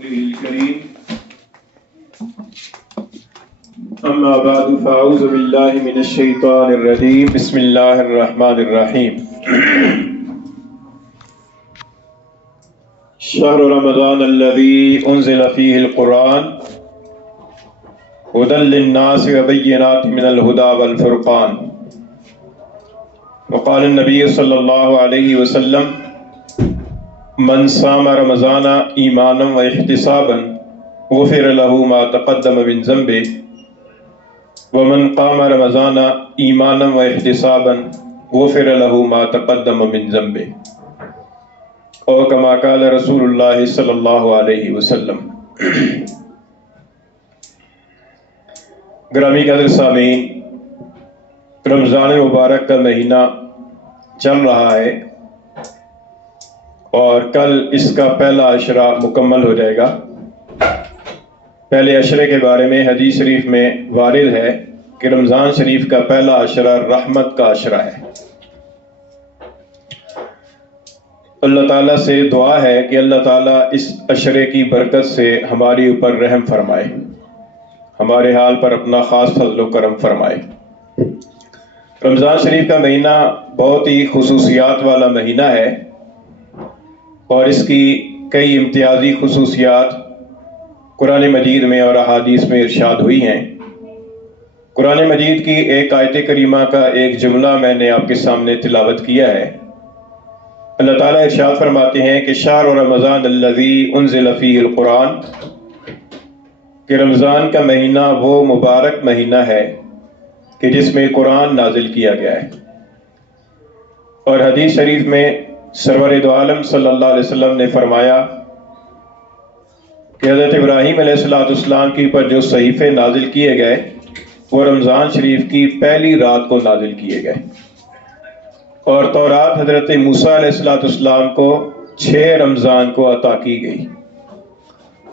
الكريم أما بعد فأعوذ بالله من الشيطان الرجيم بسم الله الرحمن الرحيم شهر رمضان الذي أنزل فيه القرآن هدى للناس وبينات من الهدى والفرقان وقال النبي صلى الله عليه وسلم من صام رمضان ایمانا و احتسابا غفر له ما تقدم من ذنبه ومن قام رمضان ایمانا و احتسابا غفر له ما تقدم من ذنبه او کما قال رسول اللہ صلی اللہ علیہ وسلم۔ گرامی قدر سامعین، رمضان مبارک کا مہینہ چل رہا ہے اور کل اس کا پہلا عشرہ مکمل ہو جائے گا۔ پہلے عشرے کے بارے میں حدیث شریف میں وارد ہے کہ رمضان شریف کا پہلا عشرہ رحمت کا عشرہ ہے۔ اللہ تعالیٰ سے دعا ہے کہ اللہ تعالیٰ اس عشرے کی برکت سے ہماری اوپر رحم فرمائے، ہمارے حال پر اپنا خاص فضل و کرم فرمائے۔ رمضان شریف کا مہینہ بہت ہی خصوصیات والا مہینہ ہے اور اس کی کئی امتیازی خصوصیات قرآن مجید میں اور احادیث میں ارشاد ہوئی ہیں۔ قرآن مجید کی ایک آیت کریمہ کا ایک جملہ میں نے آپ کے سامنے تلاوت کیا ہے۔ اللہ تعالیٰ ارشاد فرماتے ہیں کہ شہر رمضان الذی انزل فیہ القرآن، کہ رمضان کا مہینہ وہ مبارک مہینہ ہے کہ جس میں قرآن نازل کیا گیا ہے۔ اور حدیث شریف میں سرور دو عالم صلی اللہ علیہ وسلم نے فرمایا کہ حضرت ابراہیم علیہ السلام کی پر جو صحیفے نازل کیے گئے وہ رمضان شریف کی پہلی رات کو نازل کیے گئے، اور تورات حضرت موسیٰ علیہ السلام کو 6 رمضان کو عطا کی گئی،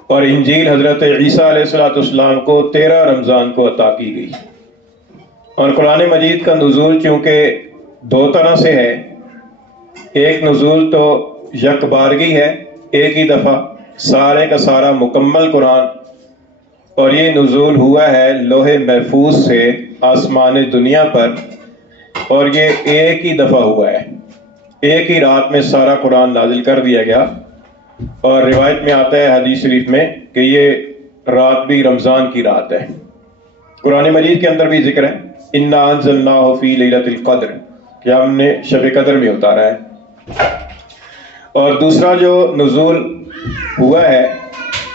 اور انجیل حضرت عیسیٰ علیہ السلام کو 13 رمضان کو عطا کی گئی۔ اور قرآن مجید کا نزول چونکہ 2 طرح سے ہے، ایک نزول تو یک بارگی ہے، ایک ہی دفعہ سارے کا سارا مکمل قرآن، اور یہ نزول ہوا ہے لوح محفوظ سے آسمان دنیا پر، اور یہ ایک ہی دفعہ ہوا ہے، ایک ہی رات میں سارا قرآن نازل کر دیا گیا۔ اور روایت میں آتا ہے حدیث شریف میں کہ یہ رات بھی رمضان کی رات ہے۔ قرآن مجید کے اندر بھی ذکر ہے اِنَّا أَنزَلْنَاهُ فِي لَيْلَةِ الْقَدْرِ، کہ ہم نے شب قدر میں اتارا ہے۔ اور دوسرا جو نزول ہوا ہے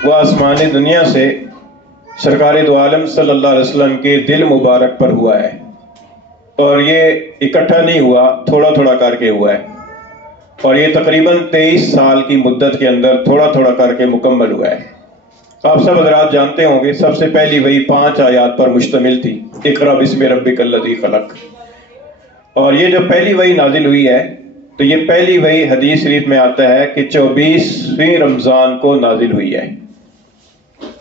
وہ آسمان دنیا سے سرکار دو عالم صلی اللہ علیہ وسلم کے دل مبارک پر ہوا ہے، اور یہ اکٹھا نہیں ہوا، تھوڑا تھوڑا کر کے ہوا ہے، اور یہ تقریباً 23 سال کی مدت کے اندر تھوڑا تھوڑا کر کے مکمل ہوا ہے۔ آپ سب حضرات جانتے ہوں گے سب سے پہلی وحی 5 آیات پر مشتمل تھی، اقرأ بسم ربک الذی خلق۔ اور یہ جو پہلی وحی نازل ہوئی ہے تو یہ پہلی وحی حدیث شریف میں آتا ہے کہ 24ویں رمضان کو نازل ہوئی ہے،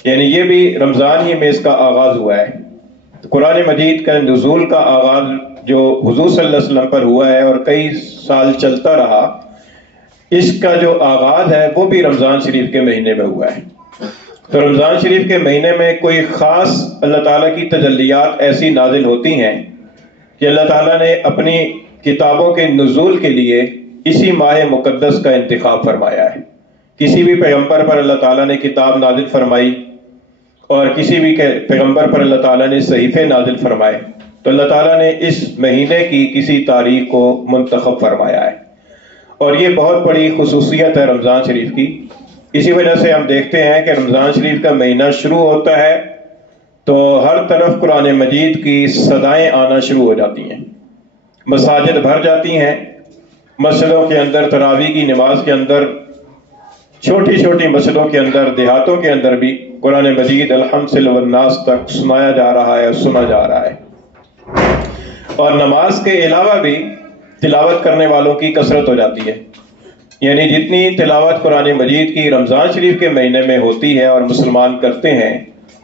یعنی یہ بھی رمضان ہی میں اس کا آغاز ہوا ہے۔ قرآن مجید کا نزول کا آغاز جو حضور صلی اللہ علیہ وسلم پر ہوا ہے اور کئی سال چلتا رہا، اس کا جو آغاز ہے وہ بھی رمضان شریف کے مہینے میں ہوا ہے۔ تو رمضان شریف کے مہینے میں کوئی خاص اللہ تعالیٰ کی تجلیات ایسی نازل ہوتی ہیں کہ اللہ تعالیٰ نے اپنی کتابوں کے نزول کے لیے اسی ماہ مقدس کا انتخاب فرمایا ہے۔ کسی بھی پیغمبر پر اللہ تعالیٰ نے کتاب نازل فرمائی اور کسی بھی پیغمبر پر اللہ تعالیٰ نے صحیفے نازل فرمائے، تو اللہ تعالیٰ نے اس مہینے کی کسی تاریخ کو منتخب فرمایا ہے، اور یہ بہت بڑی خصوصیت ہے رمضان شریف کی۔ اسی وجہ سے ہم دیکھتے ہیں کہ رمضان شریف کا مہینہ شروع ہوتا ہے تو ہر طرف قرآن مجید کی صدائیں آنا شروع ہو جاتی ہیں، مساجد بھر جاتی ہیں، مسجدوں کے اندر تراویح کی نماز کے اندر، چھوٹی چھوٹی مسجدوں کے اندر، دیہاتوں کے اندر بھی قرآن مجید الحمد سے والناس تک سنایا جا رہا ہے اور سنا جا رہا ہے۔ اور نماز کے علاوہ بھی تلاوت کرنے والوں کی کثرت ہو جاتی ہے، یعنی جتنی تلاوت قرآن مجید کی رمضان شریف کے مہینے میں ہوتی ہے اور مسلمان کرتے ہیں،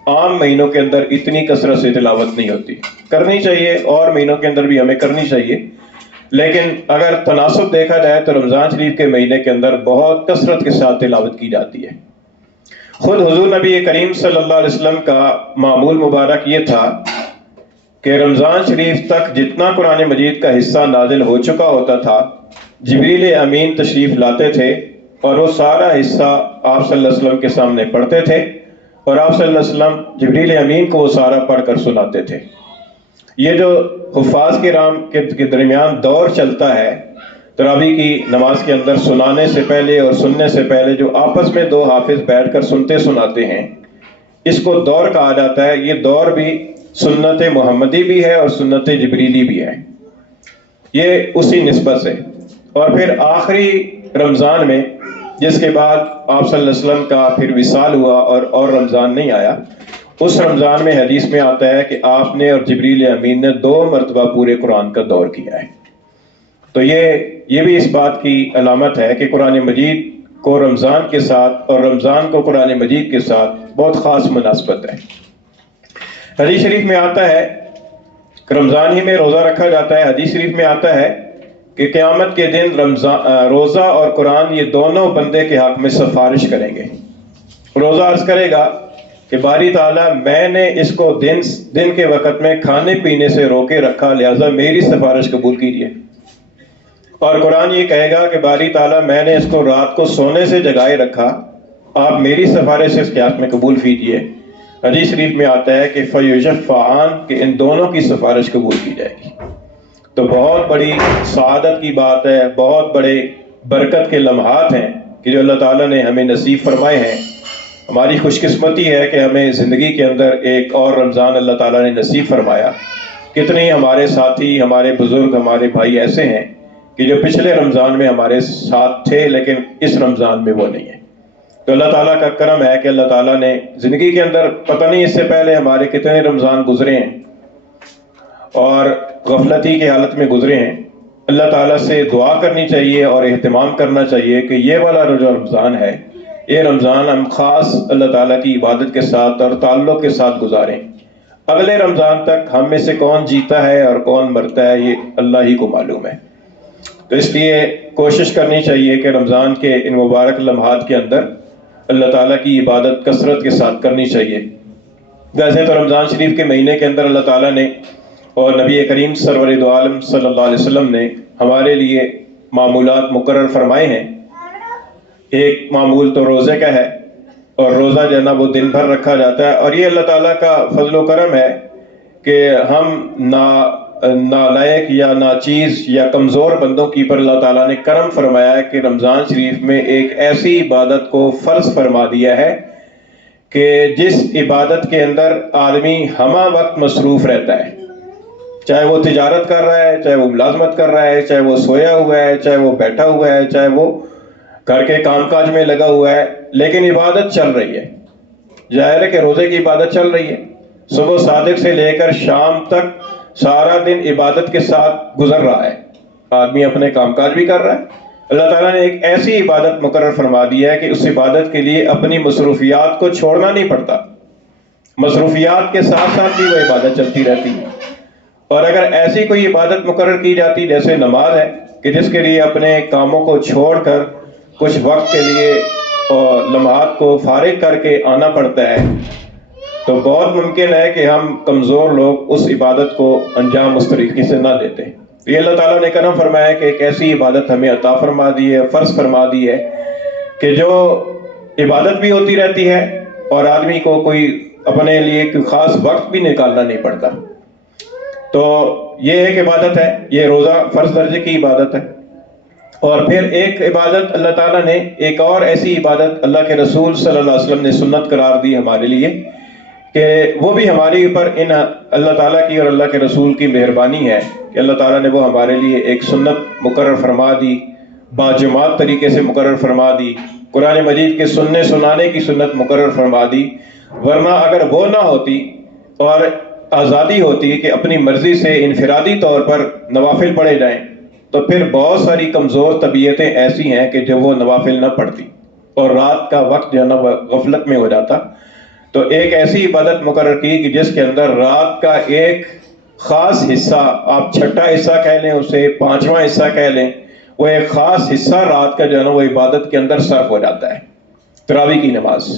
عام مہینوں کے اندر اتنی کثرت سے تلاوت نہیں ہوتی۔ کرنی چاہیے، اور مہینوں کے اندر بھی ہمیں کرنی چاہیے، لیکن اگر تناسب دیکھا جائے تو رمضان شریف کے مہینے کے اندر بہت کثرت کے ساتھ تلاوت کی جاتی ہے۔ خود حضور نبی کریم صلی اللہ علیہ وسلم کا معمول مبارک یہ تھا کہ رمضان شریف تک جتنا قرآن مجید کا حصہ نازل ہو چکا ہوتا تھا، جبریل امین تشریف لاتے تھے اور وہ سارا حصہ آپ صلی اللہ علیہ وسلم کے سامنے پڑھتے تھے، اور آپ صلی اللہ علیہ وسلم جبریل امین کو وہ سارا پڑھ کر سناتے تھے۔ یہ جو حفاظ کرام کے درمیان دور چلتا ہے تراویح کی نماز کے اندر، سنانے سے پہلے اور سننے سے پہلے جو آپس میں دو حافظ بیٹھ کر سنتے سناتے ہیں، اس کو دور کہا جاتا ہے۔ یہ دور بھی سنت محمدی بھی ہے اور سنت جبریلی بھی ہے، یہ اسی نسبت سے۔ اور پھر آخری رمضان میں، جس کے بعد آپ صلی اللہ علیہ وسلم کا پھر وصال ہوا اور رمضان نہیں آیا، اس رمضان میں حدیث میں آتا ہے کہ آپ نے اور جبریل امین نے 2 مرتبہ پورے قرآن کا دور کیا ہے۔ تو یہ بھی اس بات کی علامت ہے کہ قرآن مجید کو رمضان کے ساتھ اور رمضان کو قرآن مجید کے ساتھ بہت خاص مناسبت ہے۔ حدیث شریف میں آتا ہے کہ رمضان ہی میں روزہ رکھا جاتا ہے۔ حدیث شریف میں آتا ہے کہ قیامت کے دن روزہ اور قرآن یہ دونوں بندے کے حق میں سفارش کریں گے۔ روزہ عرض کرے گا کہ باری تعالیٰ میں نے اس کو دن کے وقت میں کھانے پینے سے روکے رکھا، لہذا میری سفارش قبول کیجیے۔ اور قرآن یہ کہے گا کہ باری تعالیٰ میں نے اس کو رات کو سونے سے جگائے رکھا، آپ میری سفارش اس کے حق میں قبول کیجیے۔ حدیث شریف میں آتا ہے کہ فیشفعان، کہ ان دونوں کی سفارش قبول کی جائے گی۔ تو بہت بڑی سعادت کی بات ہے، بہت بڑے برکت کے لمحات ہیں کہ جو اللہ تعالیٰ نے ہمیں نصیب فرمائے ہیں۔ ہماری خوش قسمتی ہے کہ ہمیں زندگی کے اندر ایک اور رمضان اللہ تعالیٰ نے نصیب فرمایا۔ کتنے ہمارے ساتھی، ہمارے بزرگ، ہمارے بھائی ایسے ہیں کہ جو پچھلے رمضان میں ہمارے ساتھ تھے لیکن اس رمضان میں وہ نہیں ہے۔ تو اللہ تعالیٰ کا کرم ہے کہ اللہ تعالیٰ نے زندگی کے اندر پتہ نہیں اس سے پہلے ہمارے کتنے رمضان گزرے ہیں اور غفلتی کی حالت میں گزرے ہیں۔ اللہ تعالیٰ سے دعا کرنی چاہیے اور اہتمام کرنا چاہیے کہ یہ والا جو رمضان ہے، یہ رمضان ہم خاص اللہ تعالیٰ کی عبادت کے ساتھ اور تعلق کے ساتھ گزاریں۔ اگلے رمضان تک ہم میں سے کون جیتا ہے اور کون مرتا ہے، یہ اللہ ہی کو معلوم ہے۔ تو اس لیے کوشش کرنی چاہیے کہ رمضان کے ان مبارک لمحات کے اندر اللہ تعالیٰ کی عبادت کثرت کے ساتھ کرنی چاہیے۔ ویسے تو رمضان شریف کے مہینے کے اندر اللہ تعالیٰ نے اور نبی کریم سرور دو عالم صلی اللہ علیہ وسلم نے ہمارے لیے معمولات مقرر فرمائے ہیں۔ ایک معمول تو روزے کا ہے، اور روزہ جو ہے نا وہ دن بھر رکھا جاتا ہے، اور یہ اللہ تعالیٰ کا فضل و کرم ہے کہ ہم نالائق یا ناچیز یا کمزور بندوں کی پر اللہ تعالیٰ نے کرم فرمایا ہے کہ رمضان شریف میں ایک ایسی عبادت کو فرض فرما دیا ہے کہ جس عبادت کے اندر آدمی ہمہ وقت مصروف رہتا ہے، چاہے وہ تجارت کر رہا ہے، چاہے وہ ملازمت کر رہا ہے، چاہے وہ سویا ہوا ہے، چاہے وہ بیٹھا ہوا ہے، چاہے وہ گھر کے کام کاج میں لگا ہوا ہے، لیکن عبادت چل رہی ہے۔ ظاہر ہے کہ روزے کی عبادت چل رہی ہے، صبح صادق سے لے کر شام تک سارا دن عبادت کے ساتھ گزر رہا ہے، آدمی اپنے کام کاج بھی کر رہا ہے۔ اللہ تعالیٰ نے ایک ایسی عبادت مقرر فرما دی ہے کہ اس عبادت کے لیے اپنی مصروفیات کو چھوڑنا نہیں پڑتا، مصروفیات کے ساتھ ساتھ بھی وہ عبادت چلتی رہتی ہے۔ اور اگر ایسی کوئی عبادت مقرر کی جاتی جیسے نماز ہے کہ جس کے لیے اپنے کاموں کو چھوڑ کر کچھ وقت کے لیے اور لمحات کو فارغ کر کے آنا پڑتا ہے، تو بہت ممکن ہے کہ ہم کمزور لوگ اس عبادت کو انجام اس طریقے سے نہ دیتے۔ یہ اللہ تعالیٰ نے کرم فرمایا کہ ایک ایسی عبادت ہمیں عطا فرما دی ہے، فرض فرما دی ہے کہ جو عبادت بھی ہوتی رہتی ہے اور آدمی کو کوئی اپنے لیے کوئی خاص وقت بھی نکالنا نہیں پڑتا۔ تو یہ ایک عبادت ہے، یہ روزہ فرض درجے کی عبادت ہے۔ اور پھر ایک عبادت اللہ تعالیٰ نے، ایک اور ایسی عبادت اللہ کے رسول صلی اللہ علیہ وسلم نے سنت قرار دی ہمارے لیے کہ وہ بھی ہمارے اوپر ان اللہ تعالیٰ کی اور اللہ کے رسول کی مہربانی ہے کہ اللہ تعالیٰ نے وہ ہمارے لیے ایک سنت مقرر فرما دی، باجماعت طریقے سے مقرر فرما دی، قرآن مجید کے سننے سنانے کی سنت مقرر فرما دی۔ ورنہ اگر وہ نہ ہوتی اور آزادی ہوتی کہ اپنی مرضی سے انفرادی طور پر نوافل پڑھے جائیں، تو پھر بہت ساری کمزور طبیعتیں ایسی ہیں کہ جب وہ نوافل نہ پڑھتی اور رات کا وقت جو ہے نا غفلت میں ہو جاتا۔ تو ایک ایسی عبادت مقرر کی کہ جس کے اندر رات کا ایک خاص حصہ، آپ چھٹا حصہ کہہ لیں، اسے پانچواں حصہ کہہ لیں، وہ ایک خاص حصہ رات کا جو ہے نا وہ عبادت کے اندر صرف ہو جاتا ہے، تراویح کی نماز۔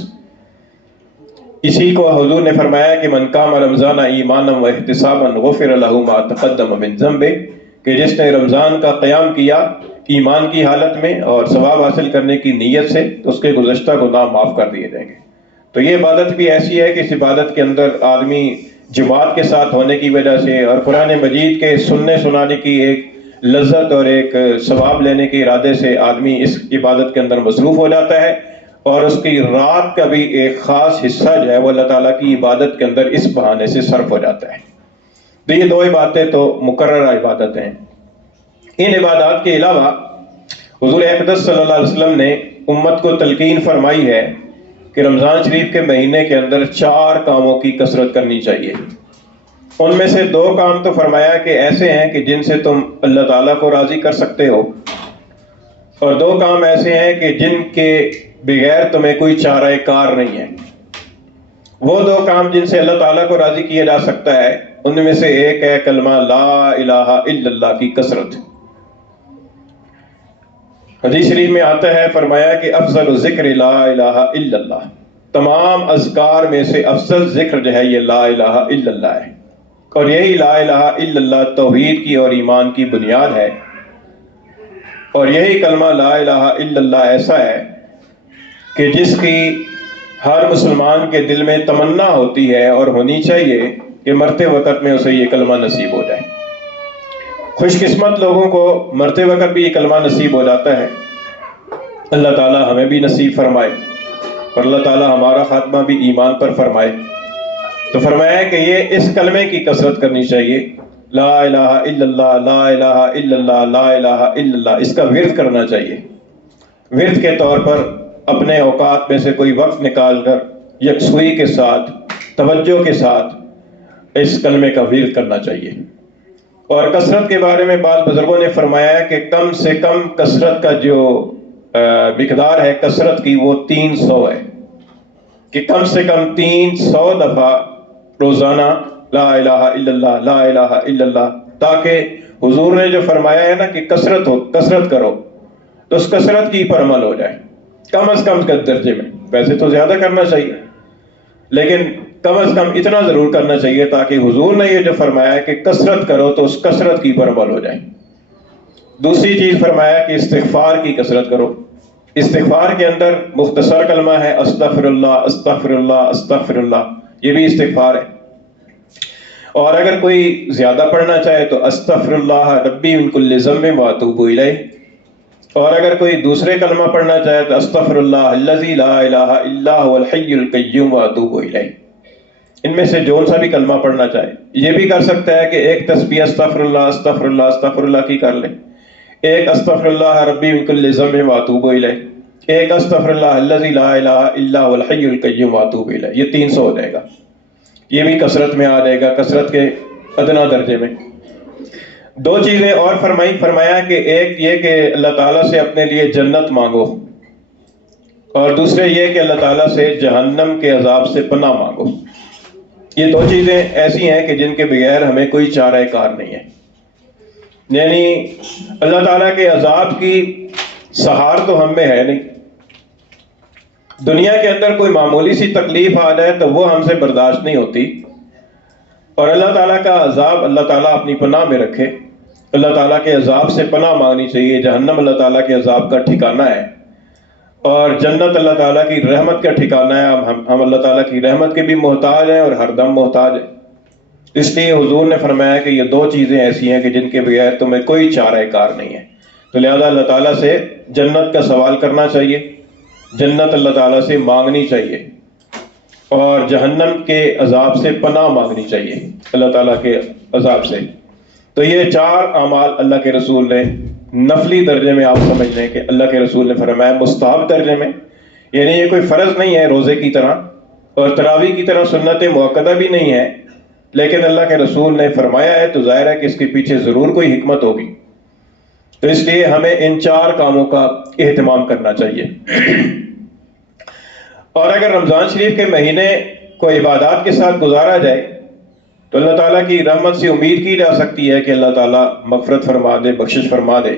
اسی کو حضور نے فرمایا کہ من قام رمضان ایمانا و احتسابا غفر له ما تقدم من ذنبه، کہ جس نے رمضان کا قیام کیا ایمان کی حالت میں اور ثواب حاصل کرنے کی نیت سے، تو اس کے گزشتہ گناہ معاف کر دیے جائیں گے۔ تو یہ عبادت بھی ایسی ہے کہ اس عبادت کے اندر آدمی جماعت کے ساتھ ہونے کی وجہ سے اور قرآن مجید کے سننے سنانے کی ایک لذت اور ایک ثواب لینے کے ارادے سے آدمی اس عبادت کے اندر مصروف ہو جاتا ہے، اور اس کی رات کا بھی ایک خاص حصہ جو ہے وہ اللہ تعالیٰ کی عبادت کے اندر اس بہانے سے صرف ہو جاتا ہے۔ تو یہ دو عبادتیں تو مقررہ عبادتیں ہیں۔ ان عبادات کے علاوہ حضور اقدس صلی اللہ علیہ وسلم نے امت کو تلقین فرمائی ہے کہ رمضان شریف کے مہینے کے اندر 4 کاموں کی کثرت کرنی چاہیے۔ ان میں سے 2 کام تو فرمایا کہ ایسے ہیں کہ جن سے تم اللہ تعالیٰ کو راضی کر سکتے ہو، اور 2 کام ایسے ہیں کہ جن کے بغیر تمہیں کوئی چارہ کار نہیں ہے۔ وہ 2 کام جن سے اللہ تعالیٰ کو راضی کیا جا سکتا ہے، ان میں سے ایک ہے کلمہ لا الہ الا اللہ کی کثرت۔ حدیث شریف میں آتا ہے، فرمایا کہ افضل ذکر لا الہ الا اللہ، تمام اذکار میں سے افضل ذکر جو ہے یہ لا الہ الا اللہ ہے، اور یہی لا الہ الا اللہ توحید کی اور ایمان کی بنیاد ہے۔ اور یہی کلمہ لا الہ الا اللہ ایسا ہے کہ جس کی ہر مسلمان کے دل میں تمنا ہوتی ہے اور ہونی چاہیے کہ مرتے وقت میں اسے یہ کلمہ نصیب ہو جائے۔ خوش قسمت لوگوں کو مرتے وقت بھی یہ کلمہ نصیب ہو جاتا ہے۔ اللہ تعالیٰ ہمیں بھی نصیب فرمائے، اور اللہ تعالیٰ ہمارا خاتمہ بھی ایمان پر فرمائے۔ تو فرمایا کہ یہ اس کلمے کی کثرت کرنی چاہیے، لا الہ الا اللہ، لا الہ الا اللہ، لا الہ الا اللہ، اس کا ورد کرنا چاہیے۔ ورد کے طور پر اپنے اوقات میں سے کوئی وقت نکال کر یکسوئی کے ساتھ، توجہ کے ساتھ اس کلمے کا ورد کرنا چاہیے۔ اور کثرت کے بارے میں بعض بزرگوں نے فرمایا کہ کم سے کم کثرت کا جو مقدار ہے کثرت کی وہ 300 ہے، کہ کم سے کم 300 دفعہ روزانہ لا الہ الا اللہ، لا الہ الا اللہ، تاکہ حضور نے جو فرمایا ہے نا کہ کثرت کرو، تو اس کثرت کی پر عمل ہو جائے، کم از کم کے درجے میں۔ ویسے تو زیادہ کرنا چاہیے، لیکن کم از کم اتنا ضرور کرنا چاہیے تاکہ حضور نے یہ جو فرمایا ہے کہ کثرت کرو تو اس کثرت کی پر عمل ہو جائے۔ دوسری چیز فرمایا کہ استغفار کی کثرت کرو۔ استغفار کے اندر مختصر کلمہ ہے استغفر اللہ، استغفر اللہ، استغفر اللہ، یہ بھی استغفار ہے۔ اور اگر کوئی زیادہ پڑھنا چاہے تو استغفر اللہ ربی من کل ذنب واتوب الیہ، اور اگر کوئی دوسرے کلمہ پڑھنا چاہے تو استغفر اللہ الذی لا الہ الا هو الحی القیوم واتوب الیہ۔ ان میں سے جون سا بھی کلمہ پڑھنا چاہے یہ بھی کر سکتا ہے کہ ایک تسبیح استغفر اللہ استغفر اللہ استغفر اللہ کی کر لے، ایک استغفر اللہ ربی من کل ذنب واتوب الیہ، ایک استغفر اللہ الذی لا الہ الا هو الحی القیوم واتوب الیہ، یہ 300 ہو جائے گا۔ یہ بھی کثرت میں آ جائے گا، کثرت کے ادنا درجے میں۔ 2 چیزیں اور فرمایا کہ ایک یہ کہ اللہ تعالیٰ سے اپنے لیے جنت مانگو، اور دوسرے یہ کہ اللہ تعالیٰ سے جہنم کے عذاب سے پناہ مانگو۔ یہ 2 چیزیں ایسی ہیں کہ جن کے بغیر ہمیں کوئی چارہ کار نہیں ہے۔ یعنی اللہ تعالیٰ کے عذاب کی سہار تو ہم میں ہے نہیں۔ دنیا کے اندر کوئی معمولی سی تکلیف آ جائے تو وہ ہم سے برداشت نہیں ہوتی، اور اللہ تعالیٰ کا عذاب اللہ تعالیٰ اپنی پناہ میں رکھے۔ اللہ تعالیٰ کے عذاب سے پناہ مانگنی چاہیے۔ جہنم اللہ تعالیٰ کے عذاب کا ٹھکانہ ہے، اور جنت اللہ تعالیٰ کی رحمت کا ٹھکانہ ہے۔ ہم اللہ تعالیٰ کی رحمت کے بھی محتاج ہیں اور ہر دم محتاج ہیں۔ اس لیے حضور نے فرمایا کہ یہ 2 چیزیں ایسی ہیں کہ جن کے بغیر تمہیں کوئی چارہ کار نہیں ہے۔ تو لہذا اللہ تعالیٰ سے جنت کا سوال کرنا چاہیے، جنت اللہ تعالیٰ سے مانگنی چاہیے، اور جہنم کے عذاب سے پناہ مانگنی چاہیے اللہ تعالیٰ کے عذاب سے۔ تو یہ 4 اعمال اللہ کے رسول نے نفلی درجے میں، آپ سمجھ لیں کہ اللہ کے رسول نے فرمایا مستحب درجے میں، یعنی یہ کوئی فرض نہیں ہے روزے کی طرح، اور تراویح کی طرح سنت مؤکدہ بھی نہیں ہے، لیکن اللہ کے رسول نے فرمایا ہے تو ظاہر ہے کہ اس کے پیچھے ضرور کوئی حکمت ہوگی۔ تو اس لیے ہمیں ان 4 کاموں کا اہتمام کرنا چاہیے۔ اور اگر رمضان شریف کے مہینے کو عبادات کے ساتھ گزارا جائے تو اللہ تعالیٰ کی رحمت سے امید کی جا سکتی ہے کہ اللہ تعالیٰ مغفرت فرما دے، بخشش فرما دے۔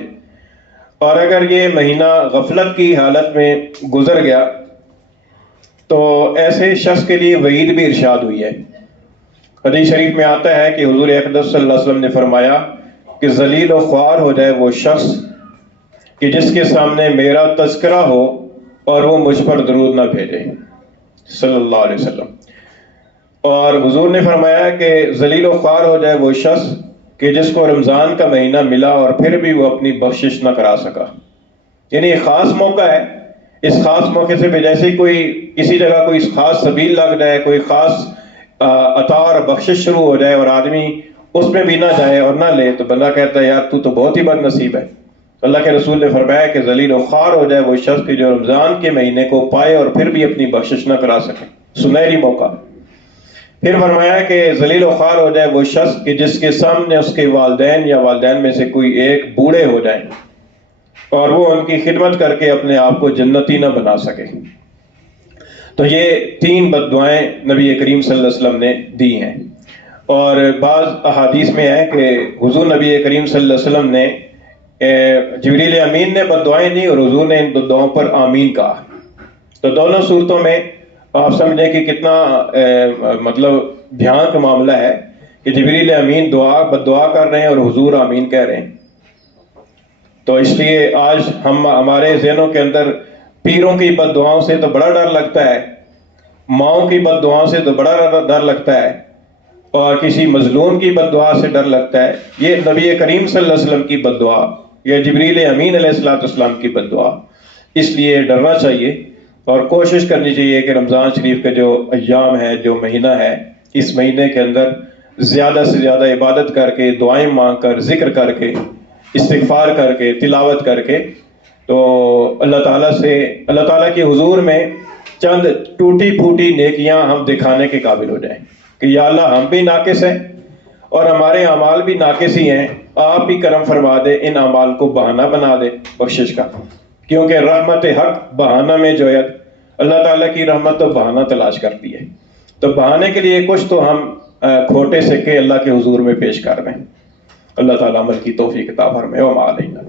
اور اگر یہ مہینہ غفلت کی حالت میں گزر گیا تو ایسے شخص کے لیے وعید بھی ارشاد ہوئی ہے۔ حدیث شریف میں آتا ہے کہ حضور اقدس صلی اللہ علیہ وسلم نے فرمایا کہ ذلیل و خوار ہو جائے وہ شخص کہ جس کے سامنے میرا تذکرہ ہو اور وہ مجھ پر درود نہ بھیجے صلی اللہ علیہ وسلم۔ اور حضور نے فرمایا کہ ذلیل و خوار ہو جائے وہ شخص کہ جس کو رمضان کا مہینہ ملا اور پھر بھی وہ اپنی بخشش نہ کرا سکا۔ یعنی ایک خاص موقع ہے، اس خاص موقع سے جیسے کوئی کسی جگہ کوئی خاص سبیل لگ جائے، کوئی خاص عطا اور بخشش شروع ہو جائے اور آدمی اس میں بھی نہ جائے اور نہ لے تو بندہ کہتا ہے یار تو بہت ہی بد نصیب ہے۔ اللہ کے رسول نے فرمایا کہ ذلیل و خوار ہو جائے وہ شخص کہ جو رمضان کے مہینے کو پائے اور پھر بھی اپنی بخشش نہ کرا سکے، سنہری موقع۔ پھر فرمایا کہ ذلیل و خوار ہو جائے وہ شخص کہ جس کے سامنے اس کے والدین یا والدین میں سے کوئی ایک بوڑھے ہو جائیں اور وہ ان کی خدمت کر کے اپنے آپ کو جنتی نہ بنا سکے۔ تو یہ 3 بد دعائیں نبی کریم صلی اللہ علیہ وسلم نے دی ہیں، اور بعض احادیث میں ہے کہ حضور نبی کریم صلی اللہ علیہ وسلم نے جبریل امین نے بد دعائیں دی اور حضور نے ان بد دعاؤں پر آمین کہا۔ تو دونوں صورتوں میں آپ سمجھیں کہ کتنا مطلب بھیانک معاملہ ہے کہ جبریل امین بد دعا کر رہے ہیں اور حضور آمین کہہ رہے ہیں۔ تو اس لیے آج ہمارے ذہنوں کے اندر پیروں کی بد دعاؤں سے تو بڑا ڈر لگتا ہے، ماؤں کی بد دعاؤں سے تو بڑا ڈر لگتا ہے، اور کسی مظلوم کی بد دعا سے ڈر لگتا ہے۔ یہ نبی کریم صلی اللہ علیہ وسلم کی بد دعا یا جبریل امین علیہ السلام کی بد دعا، اس لیے ڈرنا چاہیے اور کوشش کرنی چاہیے کہ رمضان شریف کے جو ایام ہے، جو مہینہ ہے، اس مہینے کے اندر زیادہ سے زیادہ عبادت کر کے، دعائیں مانگ کر، ذکر کر کے، استغفار کر کے، تلاوت کر کے، تو اللہ تعالیٰ کے حضور میں چند ٹوٹی پھوٹی نیکیاں ہم دکھانے کے قابل ہو جائیں کہ یا اللہ ہم بھی ناقص ہیں اور ہمارے اعمال بھی ناقص ہی ہیں، آپ بھی کرم فرما دے، ان اعمال کو بہانہ بنا دے بخشش کا، کیونکہ رحمت حق بہانہ میں جویت، اللہ تعالیٰ کی رحمت تو بہانہ تلاش کرتی ہے۔ تو بہانے کے لیے کچھ تو ہم کھوٹے سکے اللہ کے حضور میں پیش کر رہے ہیں۔ اللہ تعالیٰ عمل کی توفیق عطا فرمائے۔ وما علینا۔